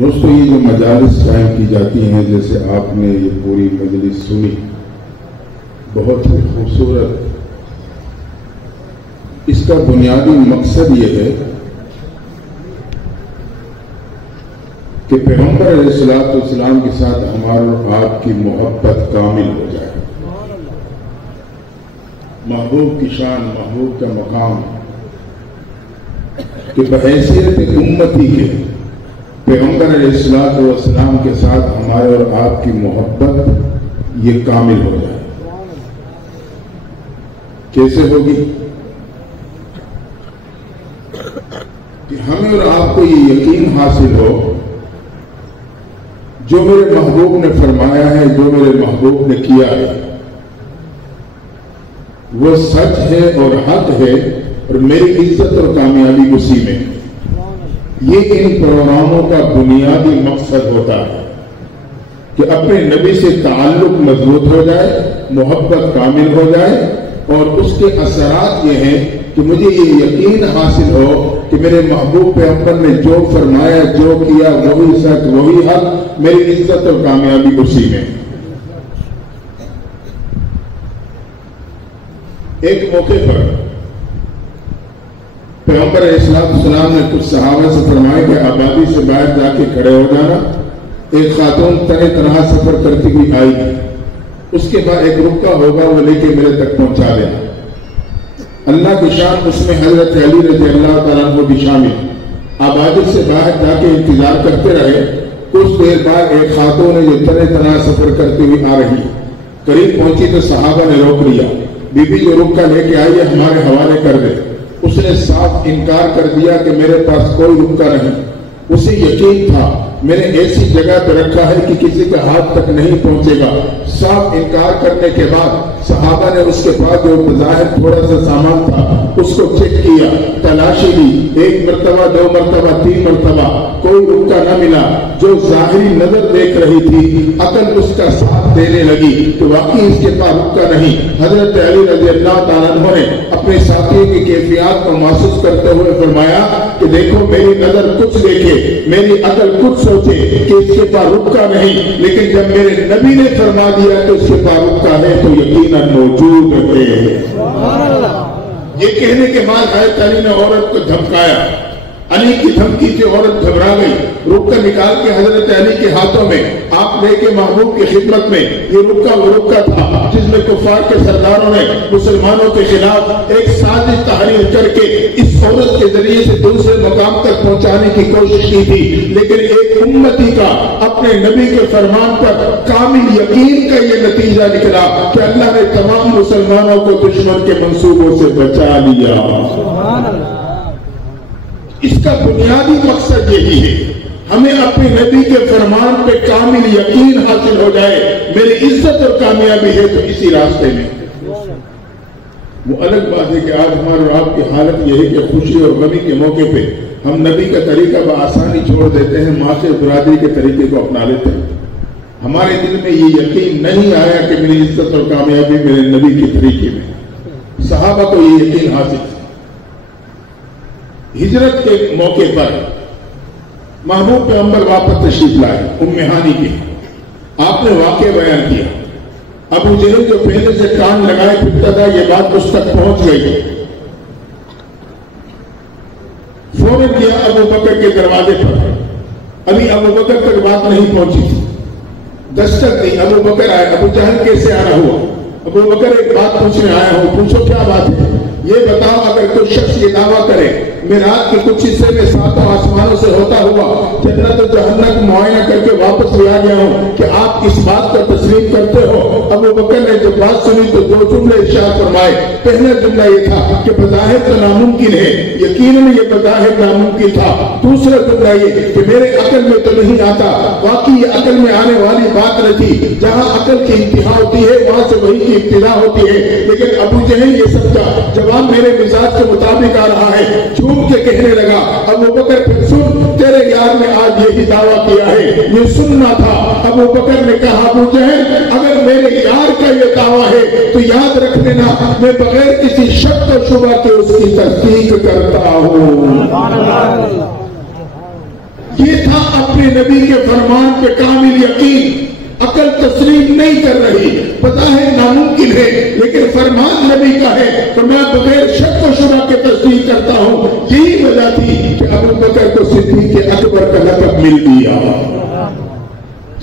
دوستو یہ جو مجالس قائم کی جاتی ہیں، جیسے آپ نے یہ پوری مجلس سنی، بہت ہی خوبصورت، اس کا بنیادی مقصد یہ ہے کہ پیغمبر علیہ السلام کے ساتھ ہمارے اور آپ کی محبت کامل ہو جائے، محبوب کی شان، محبوب کا مقام، کہ بحیثیت امتی کے پیغمبر علیہ السلام کے ساتھ ہمارے اور آپ کی محبت یہ کامل ہو جائے۔ کیسے ہوگی؟ کہ ہمیں اور آپ کو یہ یقین حاصل ہو، جو میرے محبوب نے فرمایا ہے، جو میرے محبوب نے کیا ہے، وہ سچ ہے اور حق ہے، اور میری عزت اور کامیابی اسی میں۔ یہ ان پروگراموں کا بنیادی مقصد ہوتا ہے کہ اپنے نبی سے تعلق مضبوط ہو جائے، محبت کامل ہو جائے، اور اس کے اثرات یہ ہیں کہ مجھے یہ یقین حاصل ہو کہ میرے محبوب پیغمبر نے جو فرمایا، جو کیا، وہی سچ، وہی حق، میری عزت اور کامیابی اسی میں۔ ایک موقع پر پیغمبر علیہ السلام نے کچھ صحابہ سے فرمایا کہ آبادی سے باہر جا کے کھڑے ہو جانا۔ ایک خاتون تنہا تنہا سفر کرتی ہوئی آئی، اس کے بعد ایک رکا ہوگا، وہ لے کے میرے تک پہنچا دینا۔ اللہ کی شان، اس میں حضرت علی رضی اللہ تعالیٰ عنہ بھی شامل۔ آبادی سے باہر جا کے انتظار کرتے رہے۔ کچھ دیر بعد ایک خاتون ہے جو تنہا تنہا سفر کرتی ہوئی آ رہی، قریب پہنچی تو صحابہ نے روک لیا۔ بی بی جو رکا لے کے آئی ہے ہمارے حوالے کر دے۔ اس نے صاف انکار کر دیا کہ میرے پاس کوئی رکا نہیں۔ اسے یقین تھا میں نے ایسی جگہ پہ رکھا ہے کہ کسی کے ہاتھ تک نہیں پہنچے گا۔ صاف انکار کرنے کے بعد صحابہ نے اس کے پاس جو بظاہر تھوڑا سا سامان تھا اس کو چیک کیا، تلاشی لی، 1 مرتبہ 2 مرتبہ 3 مرتبہ، کوئی رکا نہ ملا۔ جو ظاہری نظر دیکھ رہی تھی، عقل اس کا ساتھ دینے لگی کہ واقعی اس کے پاس رکا نہیں۔ حضرت علی رضی اللہ تعالیٰ عنہ نے اپنے ساتھیوں کی کیفیات کو محسوس کرتے ہوئے فرمایا کہ دیکھو میری نظر کچھ دیکھے، میری عقل کچھ سوچے کہ اس کے پاس رکا نہیں، لیکن جب میرے نبی نے فرما دیا کہ اس کے پاس رکا ہے تو یقیناً موجود ہے۔ یہ کہنے کے بعد حضرت علی نے عورت کو دھمکایا۔ علی کی دھمکی سے عورت گھبرا گئی، رکا نکال کے حضرت علی کے ہاتھوں میں آپ لے کے محبوب کی خدمت میں۔ یہ رکا وہ رکا تھا جس میں کفار کے سرداروں نے مسلمانوں کے خلاف ایک سازش تحریر کر کے اس عورت کے ذریعے سے دوسرے مقام تک پہنچانے کی کوشش کی تھی، لیکن ایک امتی کا اپنے نبی کے فرمان پر کامل یقین کا یہ نتیجہ نکلا کہ اللہ نے تمام مسلمانوں کو دشمن کے منصوبوں سے بچا لیا۔ اس کا بنیادی مقصد یہی ہے، ہمیں اپنے نبی کے فرمان پہ کامل یقین حاصل ہو جائے، میری عزت اور کامیابی ہے تو اسی راستے میں۔ وہ الگ بات ہے کہ آج ہمارے اور آپ کی حالت یہ ہے کہ خوشی اور غمی کے موقع پہ ہم نبی کا طریقہ بآسانی چھوڑ دیتے ہیں، معاشرے برادری کے طریقے کو اپنا لیتے ہیں۔ ہمارے دل میں یہ یقین نہیں آیا کہ میری عزت اور کامیابی میرے نبی کے طریقے میں۔ صحابہ کو یہ یقین حاصل تھا۔ ہجرت کے موقع پر محبوب پیغمبر واپس تشریف لائے ام ہانی کے۔ آپ نے واقعہ بیان کیا۔ ابو جہل جو پہلے سے کان لگائے پھرتا تھا، یہ بات اس تک پہنچ گئی۔ فوراً کیا ابو بکر کے دروازے پر، ابھی ابو بکر تک بات نہیں پہنچی تھی، دستک دی، ابو بکر آئے۔ ابو جہل کیسے آنا ہوا؟ ابو بکر ایک بات پوچھنے آیا ہوں، پوچھو کیا بات ہے؟ یہ بتاؤ اگر کوئی شخص یہ دعویٰ کرے میں رات کے کچھ حصے میں 7 آسمانوں سے ہوتا ہوا جنت و جہنم کو معائنہ کر کے واپس لے آ گیا ہوں، کہ آپ اس بات کا تسلیم کرتے ہو؟ ابو بکر نے جب بات سنی تو 2 جملے ارشاد فرمائے۔ پہلا جملہ یہ تھا کہ بظاہر تو ناممکن ہے، یقیناً یہ بظاہر ناممکن تھا۔ دوسرا جملہ یہ کہ میرے عقل میں تو نہیں آتا، واقعی یہ عقل میں آنے والی بات نہ تھی۔ جہاں عقل کی انتہا ہوتی ہے وہاں سے وہی کی ابتدا ہوتی ہے۔ لیکن ابو جہل یہ سب کا جواب میرے مزاج کے مطابق آ رہا ہے، جھوم کے کہنے لگا ابو بکر پھر سن، تیرے یار نے آج یہی دعویٰ کیا ہے، یہ سننا تھا۔ ابو بکر نے کہا ابو جہل اگر میرے یار کا یہ دعویٰ ہے تو یاد رکھ لینا میں بغیر کسی شک و شبہ کے اس کی تصدیق کرتا ہوں۔ یہ تھا اپنے نبی کے فرمان پہ کامل یقین. عقل تسلیم نہیں کر رہی، پتا ہے ناممکن ہے، لیکن فرمان نبی کا ہے تو میں بغیر شک و شبہ کے تصدیق کرتا ہوں. یہی وجہ تھی کہ ابو بکر کو صدیق اکبر کا لقب مل گیا.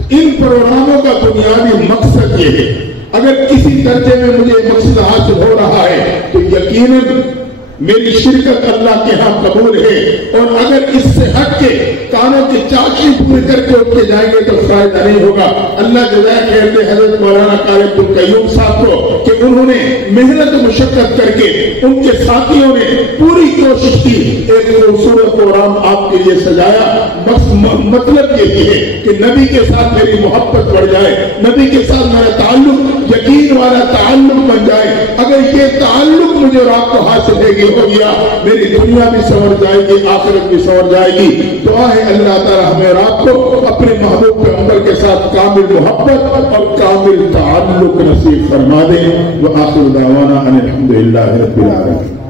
ان پروگراموں کا بنیادی مقصد یہ ہے، اگر کسی درجے میں مجھے مقصد حاصل ہو رہا ہے تو یقیناً میری شرکت اللہ کے ہاں قبول ہے، اور اگر اس سے ہٹ کے کانوں کی چاچی پوری کر کے اٹھ کے جائیں گے تو فائدہ نہیں ہوگا. اللہ جزائے خیر دے حضرت مولانا قاری عبدالقیوم صاحب کو کہ انہوں نے محنت و مشقت کر کے، ان کے ساتھیوں نے پوری کوشش کی، ایک خوبصورت پروگرام آپ کے لیے سجایا. بس مطلب یہی ہے کہ نبی کے ساتھ میری محبت بڑھ جائے، نبی کے ساتھ میرا تعلق یقین والا تعلق بن جائے. اگر یہ تعلق مجھے اور آپ کو حاصل ہے ہو گیا، میری دنیا بھی سنور جائے گی، آخرت بھی سنور جائے گی. دعا ہے اللہ تعالی ہمیں اور آپ کو اپنے محبوب پیغمبر کے ساتھ کامل محبت اور کامل تعلق نصیب فرما دے. وآخر دعوانا ان الحمد للہ رب العالمین.